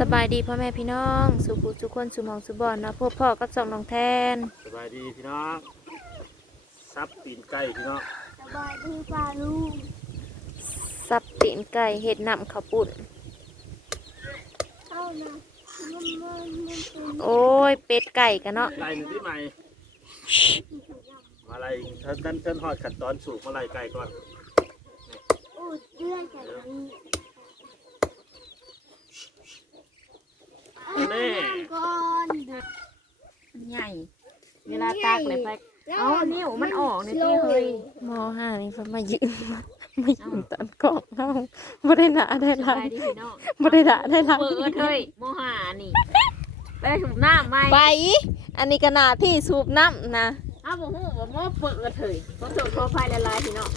สบายดีพ่อแม่พี่น้อง สุขุสุขคนสุหมองสุบอนเนาะพบพ่อกับสองน้องแทน สบายดีพี่น้องซับตีนไก่พี่น้องสบายดีป่าลุงสับตีนไก่เห็ดนำข้าวปุ่นเข้ามามันมันมันเป็นโอ้ยเป็ดไก่กันเนาะไล่หนึ่งที่ใหม่มาไล่ท่านท่านท่านหอดขั้นตอนสูบมาไล่ไก่ก่อนโอ้เดือดจากนี้ น่ก่อนใหญ่ เวลาตักเลยไปเอานิ้วมันออกในที่เฮ้ยมอห้านี่เพิ่นมายืนมายืนตอนกล่องเฮาบ่ได้หนาได้สหลาบายยดีพี่น้องบ่ได้ด่าได้หลายเปิดเฮ้ยโมหานี่ไปถูกหน้าไหมไป อันนี้ก็หนาที่สูบน้ำนะอ้าวบอกหูว่าโมเปิดเฮ้ยเขาโดดโปรไฟล์ละลายพี่น้อง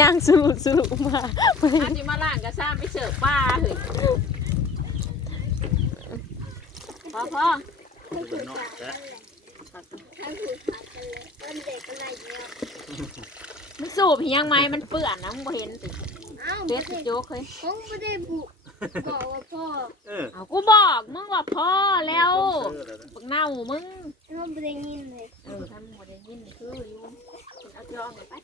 ย่างสูบสูบมาบ่ได้อาจิมาล่างกระซ่าไปเสิร์ฟป้าเฮ้ย พอพอเป็นเนาะและถ้าถือขาดกันเลยเป็นเด็กอะไรเนี่ยมันสูบยังไงมันเปื่อนนะมึงบ่เห็นสิอ้าวเฟสโจ๊กเฮ้ยผมไม่ได้บุกบอกว่าพ่อเออเอากูบอกมึงว่าพ่อแล้วเออแล้วนะบักเน่ามึงเขาไม่ได้ยินเลยเออถ้ามึงบ่ได้ยินนี่คืออยู่เอาจองไป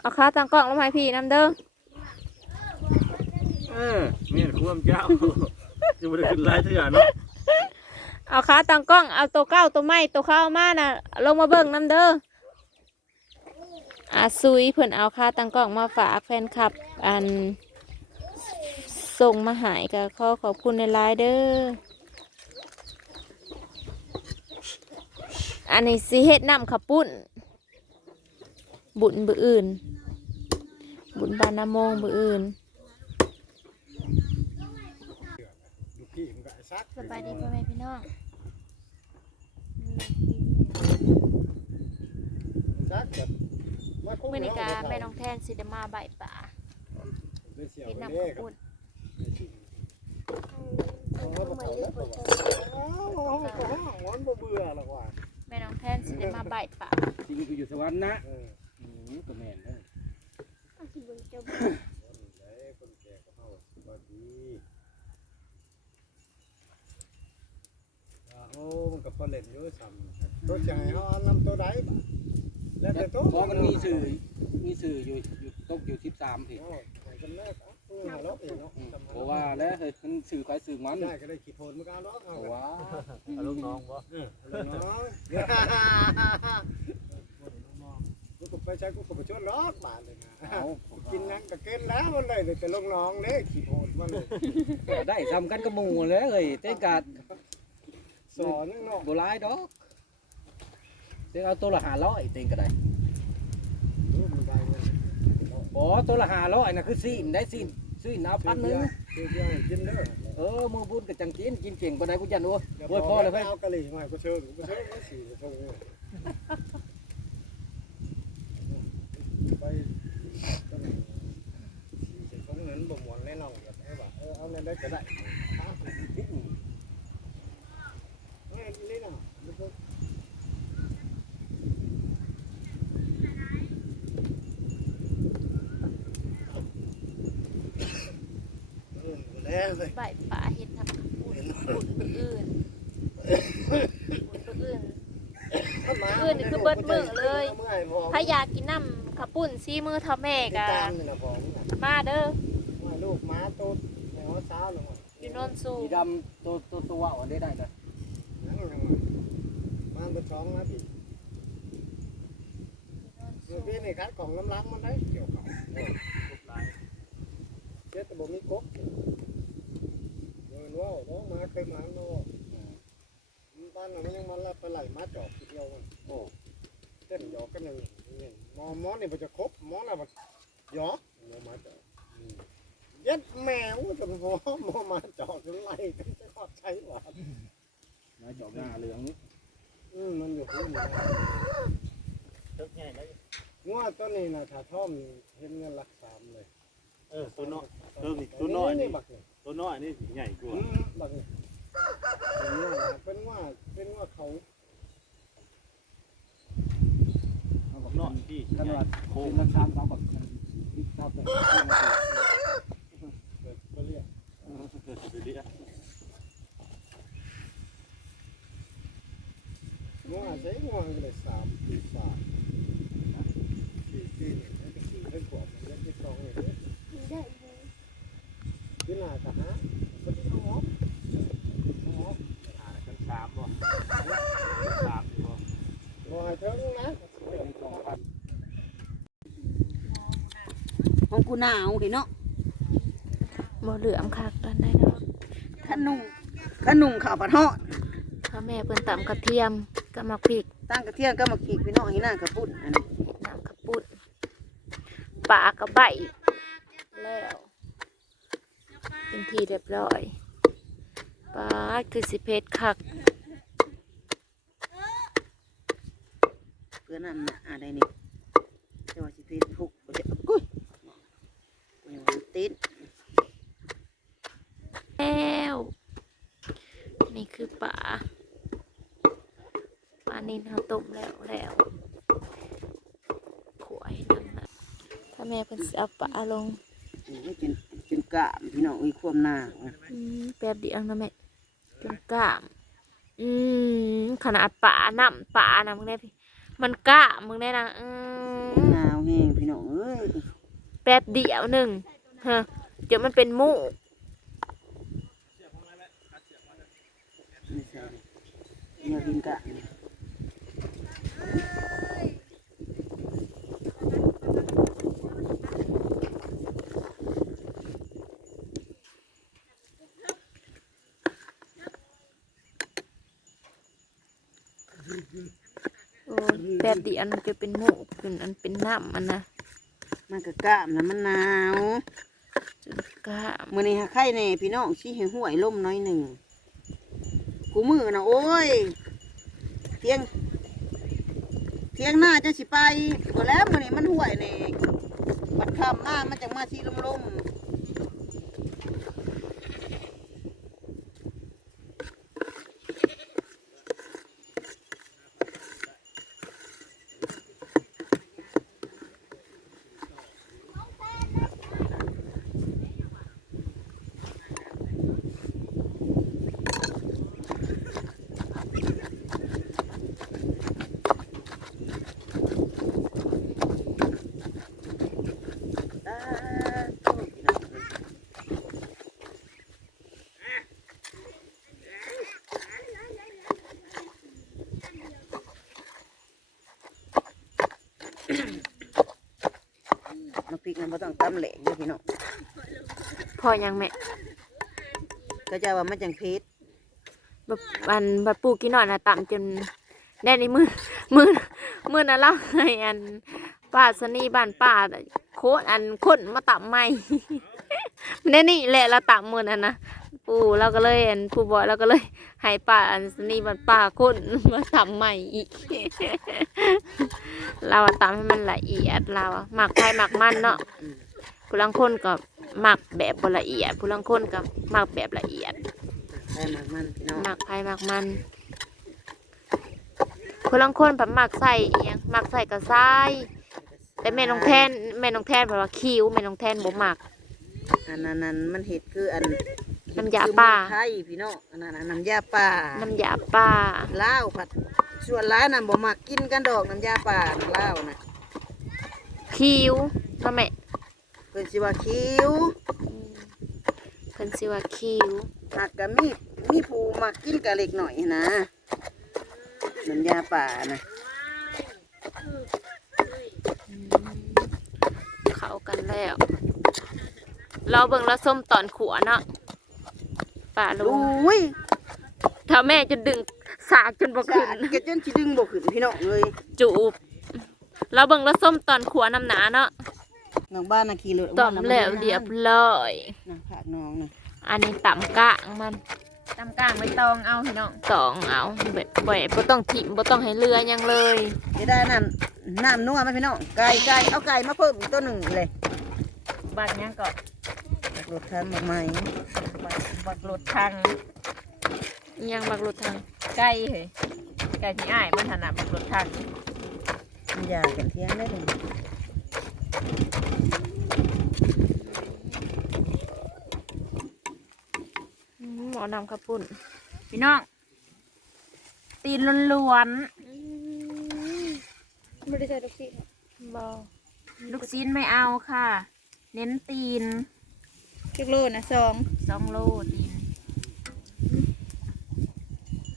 เอาขาตั้งกล้องลงมาให้พี่น้ำเด้อเออเมียนควมเจ้า จะไม่ได้ขึ้นไล่ทุกอย่างเนาะเอาขาตั้งกล้อง เอาตัวเก้าตัวไม้ตัวข้าวมาน่ะ ลงมาเบิ่งน้ำเด้ออาซุยเพิ่นเอาขาตั้งกล้องมาฝากแฟนคลับ อันส่งมาหายก็ขอขอบคุณในไลน์เด้อ อันนี้สิเฮ็ดน้ำขับปุ้น บุญบืออื่น บุญบานนาโมงบืออื่น ลูกพี่มันก็ไอ้ ซักสบายดีพ่อแม่พี่น้องซักแบบว่าคงเมื่อนิกาแม่น้องแทนสิเดมาใบป่าได้เสียวเฮ็ดไปน้ำเด้ขับกับปุ้นโอ้ยบ่เขาแล้วตัวอ้าวมันบ่เบื่อหรอกว่าแม่น้องแทนสิเดมาใบป่าชีวิตกูอยู่สวรรค์นะเอออืมก็แม่นเด้อ เอาสิบุญจะ คนไหนคนแก่ก็เฮาก็ดีว่าโอ้มันก็พอเล่นอยู่ซ้ำตัวใจเฮาเอานำตัวใดบ่แล้วแต่ตัวเพราะมันมีสื่อมีสื่ออยู่อยู่ตกอยู่สิบสามทีโอ้ยให้กันแรกเอะเออหาเราเองเนาะเพราะว่าแล้วเฮ้ยมันสื่อใครสื่อมันได้ก็ได้ขี้โพนเหมือนกันเนาะเพเอาราะกันว่าเอาลูกน้องวะเออเอาเนาะกูก็ไปใช้กูก็ไปชวนล็อกบาทเลยนะเอากินนั่งก็กินแล้วมันเลยเลยแต่ลงน้องเนี่ยขี้โหดมันเลย ได้ทำกันกับหมู่แล้วเลยเต้นกาด สอนนึงเนาะโบราณดอกเต้นเอาตัวละห้าร้อยเต้นก็ได้รู้มันได้เลยอ๋อตัวละห้าร้อยน่ะคือซีนได้ซีนซีนเอาพันหนึ่งเดียวเดียวกินเด้อเออมือบุญกับจังกินกินเก่งปานใดผู้จันโอ้เดี๋ยวโอ้ยพ่อเลยเพิ่นเอากะหรี่มาก็เชิญก็เชิญก็สี่ก็ชงเลยไปก็ไหนสี่ชงเงินบ่หมวนแน่นอนแบบไอ้บ่าเออเอาในได้ก็ได้เอาเอ้ยนี่น่ะ เออแล้ว เลยใบป่าเห็ดน้ำขับปุ้นบุญบืออื่นบุญบืออื่นอื่นนี่คือเบิดมื้อเลยถ้าอยากกินน้ำขับปุ้นซีมือเท่าแม่กกะการนี่นะพอมึงน่ะมาเด้อว่าลูกม้าโตในหัวเช้าลงมาอยู่โนนสูสีดำตัวตัวตัวเอาได้ได้เลยนั่งลงมามาตัวท้องนะพี่เมื่อกี้นี่คัดของน้ำล้างมันได้เกี่ยวเขาลูกหลายเจ็ดตะบมีกบ เงินว่าน้องมาเคยมาโน่บ้านเรามันยังมันละไปไหลมาจอกทีเดียวมันโอ้เต้นหยอกกันหนึ่งนี่มอมอนี่มันจะครบมอน่ะมันหยอกมอมาจอกย็ดแมวจนหัวมอมาจอกจนไหลกันจะขอดใช้หวานมาจอบหน้าเหลืองนี่อืมมันอยู่ที่นี่เทิกใหญ่ได้งัวตัวนี้นะถ้าท่อมเห็นเงินหลักสามเลย เออตัวน้อยตัวนี้ตัวน้อยนี่บักนี่ ตัวน้อยนี่ใหญ่กว่าอืมบักนี่เป็นงัวนะเป็นว่าเป็นว่าเขาเอาบอกน้น้ออยยพี่กันใหญ่ว่าโค้เป็งนราคาเขาแบบสิบเก้าเป็นเกิด ใช้งวงเลยสามสี่บาทสี่สี่เนี่ยมันเป็นสี่เท่าขวบมันเล่นที่สองเลยเนี่ย ได้ ที่หน้าตาฮะมันเอาออกเอาออก หากันสามบ่สามบ่ รอให้เทิงนะ สองพัน ของ กูหนาวเห็นเนาะบ่เหลือมคักตอนได้เนาะขนุ่งขนุ่งข้าวผัดฮอดพ่อแม่เพิ่นตำกระเทียมกับมักพริกตั้งกระเทียมก็มาขีดพี่น้องให้นั่งกระปุ่นอันนี้เห็ดน้ำกระปุดปลากระใบแล้วเป็นทีเรียบร้อยปลาดคือสิเพชรคักเพื่อนนั่นน่ะอะไรนี่จะว่าสิเพชรพุกบ่ได้เอากุ้ยมันยังมัน ติดแล้วนี่คือปลาปลานินเขาต้มแล้วแล้วขวายน้ำนะถ้าแม่เพิ่นสิเอาปลาลงนี่จนจนกล้ามพี่น้องอุ้ยความหน้าอืมแป๊บเดียวนะแม่จนกล้ามอืมขนาดป่าน้ำป่านะมึงได้พี่มันกล้ามมึงได้นะอืม หนาวแห้งพี่น้องเอ้ย แป๊บเดียวหนึ่งฮะเดี๋ยวมันเป็นมูกเนี่ยกินกะโอ้แป๊บเดียวมันจะเป็นมูกขึ้นอันเป็นน้ำมันนะ มันก็กล้ามนะมันหนาวจนกล้ามมื้อนี้หาไข่แน่พี่น้องสิให้ห้วยล่มน้อยหนึ่งกูมือนะโอ้ยเที่ยงเที่ยงหน้าจะสิไปบ่แล้วมื้อนี้มันห้วยแน่บัดค่ำมามันจังมาสิลมๆ น้ำพริกมันบ่ต้องตำแหลกเด้อพี่น้องพอยังแม่ก็จะว่ามันจังเผ็ดแบบอันแบบปูกินหน่อยนะต่ำจนแน่นี่มือมือมือนะเล่าให้อันป้าสนีบ้านป้าโคตรอันคนมาต่ำใหม่แน่นี่แหละเราต่ำมือนั่นนะ ปูเราก็เลยอันปูบอยเราก็เลยให้ป้าอันสนีบ้านป้าคนมาต่ำใหม่อีก เราอะตำให้มันละเอียดเราอะหมักไผ่หมักมันเนาะผู้ลังคนก็หมักแบบบ่ละเอียดผู้ลังคนก็หมักแบบละเอียดใส่หมักมันพี่น้องหมักไผ่หมักมันคนลังคนแบบหมักใส่เอียงหมักใส่กระซ้ายแต่แม่น้องแทนแม่น้องแทนแบบว่าคิ้วแม่น้องแทนบ่หมักอันนั้นอันมันเห็ดคืออัน น้ำยาป่าคือเมืองไทยพี่น้องอันนั้นอันน้ำยาป่าน้ำยาป่าลาวผัดส่วนร้ายนั่นบ่มักกินกันดอกน้ำยาป่าน่ะลาวน่ะคิ้วเนาะแม่เพิ่นสิว่าคิ้วอืมเพิ่นสิว่าคิ้วหักก็มีมีผู้มักกินกะเล็กหน่อยนะน้ำยาป่านะอืมเข้ากันแล้ว เราเบิ่งแล้วส้มตอนขัวเนาะ ป่าลุงอุ้ยถ้าแม่จะดึงสากจนบ่ขึ้สานดกระจนสิดึงบ่ขึ้นพี่น้องเลยจูบเราเบิ่งแล้วส้มตอนขัวน้ำหนาเนาะน้องบ้านน่ะขี่รถตอมแล้วเรียบร้อยนะผากน้องน่ะอันนี้ต่ำกลางมันตำกลางใบตองเอาพี่น้องตองเอาเบ็ดบ่อยบ่ต้องถิ่มบ่ต้องให้เรือหยังเลยจะได้น้ำน้ำนัวมันพี่น้องไก่ไก่เอาไก่มาเพิ่มอีกตัวหนึ่งเลยบัดยังก็ รถทางมาใหม่บัดบัดรถทางอิหยังบักรถทางไก่เฮ้ยไก่ที่อ้ายมันถนัดบัดรถทางมันยากันเที่ยงได้เลยอืมหมอนำข้าวปุ้นพี่น้องตีนล้วนอืมไม่ได้ใส่ดอกสีบอลูกชิ้นไม่เอาค่ะ เน้นตีน กิโลนะสองสองโลตีน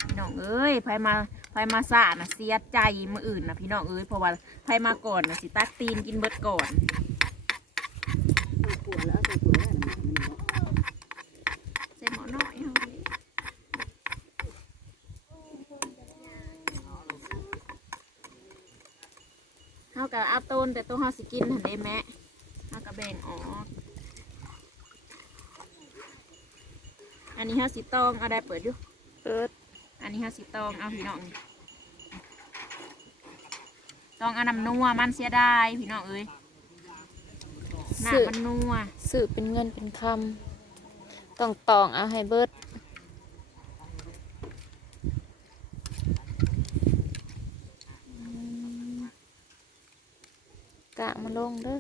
พี่น้องเอ้ยไผมาไผมาสานะเสียใจมืออื่นนะพี่น้องเอ้ยเพราะว่าไผมาก่อนนะสิตักตีนกินเบิดก่อนปวดแล้วเอาใส่ปวดแล้วนะมันเนาะใส่หมอน้อยเอาเฮากับอาต้นแต่ตัวเฮาสิกินหันได้แม่เฮากับแบ่งออก อันนี้เฮาสิตองเอาได้เปิดอยู่เปิด อันนี้เฮาสิตองเอาพี่น้องนี่ตองเอาน้ำนัวมันเสียดายพี่น้องเอ้ยหน้าสื่อมันนัวสื่อเป็นเงินเป็นคำต้องตองเอาให้เบิดอืมกะมาลงเด้อ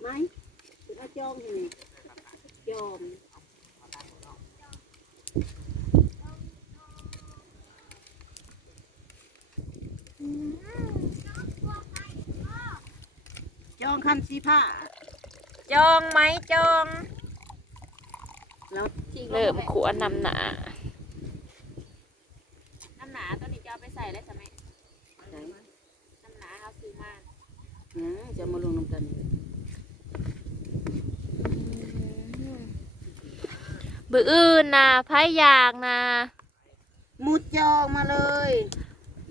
ไหมคือถ้าจองที่นี่ยอม จองคัน สีผ้าจองไหมจองแล้วเริ่มขวานำหนาน้ำหนาตัวนี้จะเอาไปใส่ได้ใช่ไหมไหนน้ำหนาเขาซื้อมาเนี่ยจะมาลงน้ำกันบืออื่นนะไพ่อยากนะมุดจองมาเลย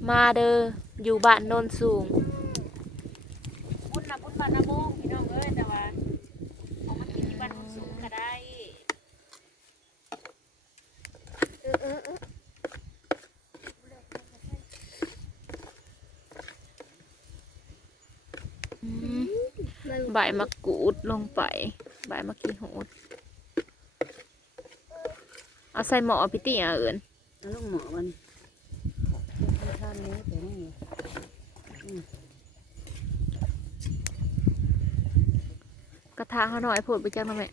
มาเด้ออยู่บ้านโนนสูง บุญนะบุญบานนะโมงพี่น้องเอ้ยแต่ว่าเอามากินที่บ้านคนสูงก็ได้ ใบมะกรูดลงไป ใบมะกีหูดเอาใส่หม้อพิตี้อะเอิญแล้วลูกหมอมันท่านนี้แต่นี่กระทะเขาหน่อยโพดไปจังนะแม่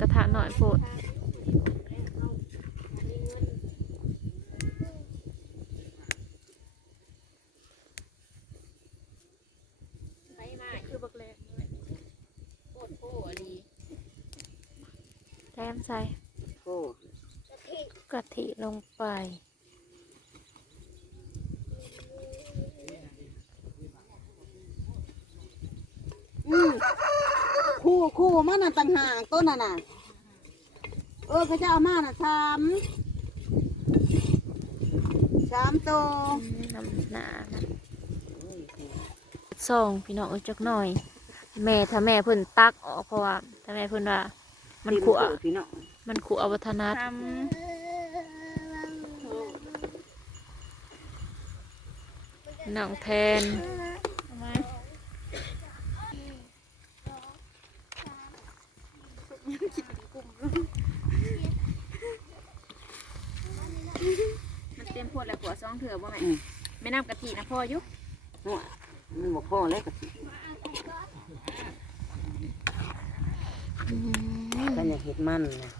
กระทะหน่อยโพด ไปมาคือบักแลโคตรโคตรดี แต้ มใส่โอ้กะทิลงไป อืมคู่คู่มันน่ะต่างหากต้นน่ะน่ะ เออเขาจะเอามาน่ะสามสามตัวน้ำหนานะส่งพี่น้องเอ้ยจักหน่อย แม่ถ้าแม่เพิ่นตักออกเพราะว่าถ้าแม่เพิ่นว่า มันขัวพี่น้องมันขัววัฒนัดทน้องแทนำมันเต็มพวดแล้วกว่าซองเถื่อบ่แม่ไม่น้ำกะทินะพ่ออยุหัวมันบอกพ่อแล้วก็สิอืม กันอย่าเห็ดมันนะ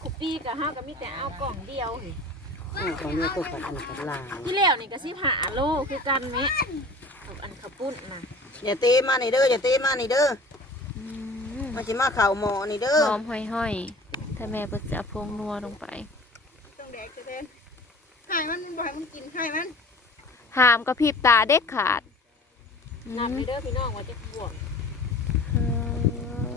คุปปี้กับห้าก็มีแต่เอากล่องเดียวเออของเรียกตัวกันอันกันลายที่แล้วนี่ก็สิบหาโลคือกันไหมกับอันข้าวปุ้นนะอย่าตีมานี่เด้ออย่าตีมานี่เด้ออืมมันจะมาเข่าหมอนี่เด้อหอมห้อยๆ ถ้าแม่เพิ่นจะเอาพงนัวลงไป ต้องแดกจะเป็นให้มันบ่ให้มันกินให้มัน หามกระพริบตาเด็กขาดอืมนับไปเด้อพี่น้องว่าจะบวก เออ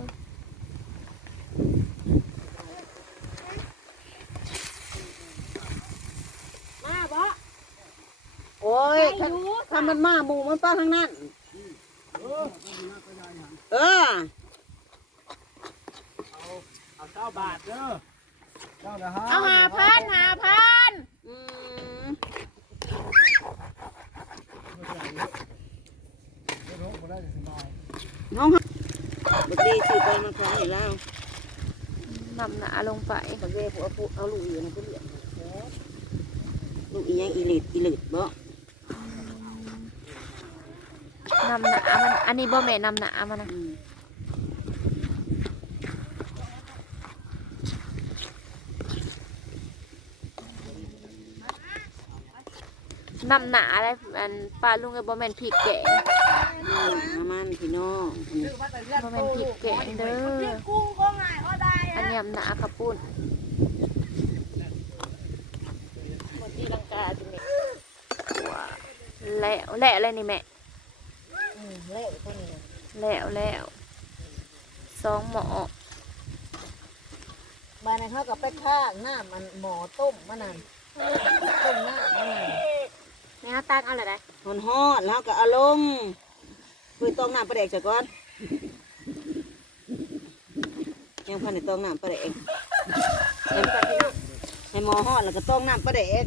มาบ่ โอ้ ยถ้าถ้ามันมาหมูมันป้าทางนั้น เออ เอาเก้าบาทเด้อเจ้านะฮะเอาหาพันหาพันอืมน้องบดีสิไปมาขายให้แล้วนำหนาลงไปบดเวพวกเอาผู้เอาลูกอยู่ในผู้เลี้ยงลูกอีหยังอีหลิดอีหลิดบ่ นำหนามัน อันนี้บ่แม่นำหนามันนะอืมน้ำหนาอะไรอันปลาลุงก็บ่แม่นพริกแกงน้ำมันพี่น้องอันนี้บ่แม่นพริกแกงเด้อกุ้งก็ง่ายก็ได้อันนี้หนาขับปุ้นหมดที่ลังกาตรงนี้ว้าแล้วแล้วอะไรนี่แม่เละตัวนี้ แล้วแล้วสองหมอบ้านนั้นเขาก็ไปข้างน้ำมันหมอต้มมันนั่นต้มน้ำมันนั่นแม่ตักเอาอะไรได้หอนฮอดแล้วก็เอาลงเปืนต้มน้ำปลาแดกซะก่อนยังพันในต้มน้ำปลาแดกให้ให้หมอฮอดแล้วก็ต้มน้ำปลาแดก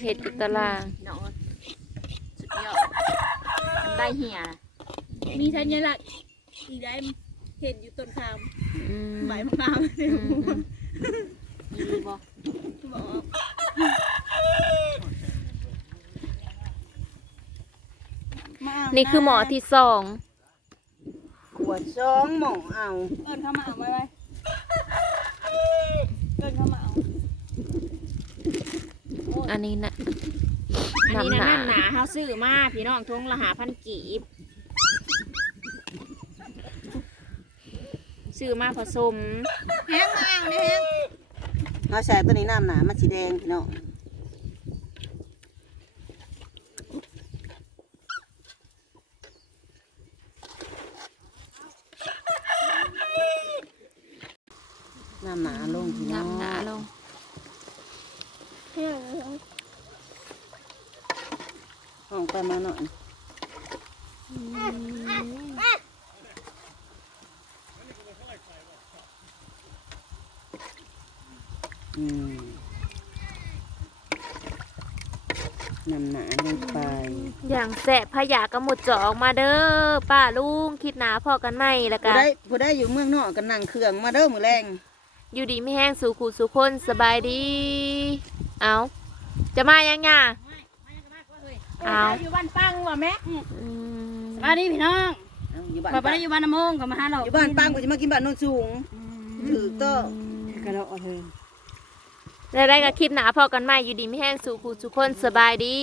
เห็ดอยู่ตาราง พี่น้องเอ้ยสุดยอด มันได้เหี่ยมีสัญลักษณ์อีได้เห็นอยู่ต้นขามอืมใบมะนาวอืมอืมมีบ่บอกมาเอานี่คือหมอที่สองขวดสองหมอเอาเอิ้นเข้ามาเอาไว้ไว้เอิ้นเข้ามาเอา อันนี้นะ อันนี้นะน้ำหนาน้ำหนาเฮาซื้อมาพี่น้องทงละหาพันกีบซื้อมาผสม แห้งมาเอาเนี่ยแห้ง เอาใส่ตัวนี้น้ำหนามันสีแดงพี่น้องน้ำหนาลงพี่น้อง น้ำหนาลง ห้องไปมาหน่อยอืม น้ำหนาลงไป อย่างแสบพยากระหมดจอออกมาเด้อป้าลุงคิดหนาพอกันไหมแล้วกัผู้นได้ผู้ได้อยู่เมืองนอกกันนั่งเครื่องมาเด้อมือแรง อยู่ดีไม่แห้งสู่ขู่สู่คนสบายดี เอาจะมายังไงเอาอยู่บ้านปังว่ะแม่อืมมาดิพี่น้องเอาอยู่บ้านมาบ่ปังได้อยู่บ้านน้ำมงก็มาหาเราอยู่บ้านปังกูจะมากินบ้านโนนสูงถือต้องกระโดดเถิน แล้วได้กับคลิปหนาพอกันไหมอยู่ดีไม่แห้งสู่ขู่สู่คนสบายดี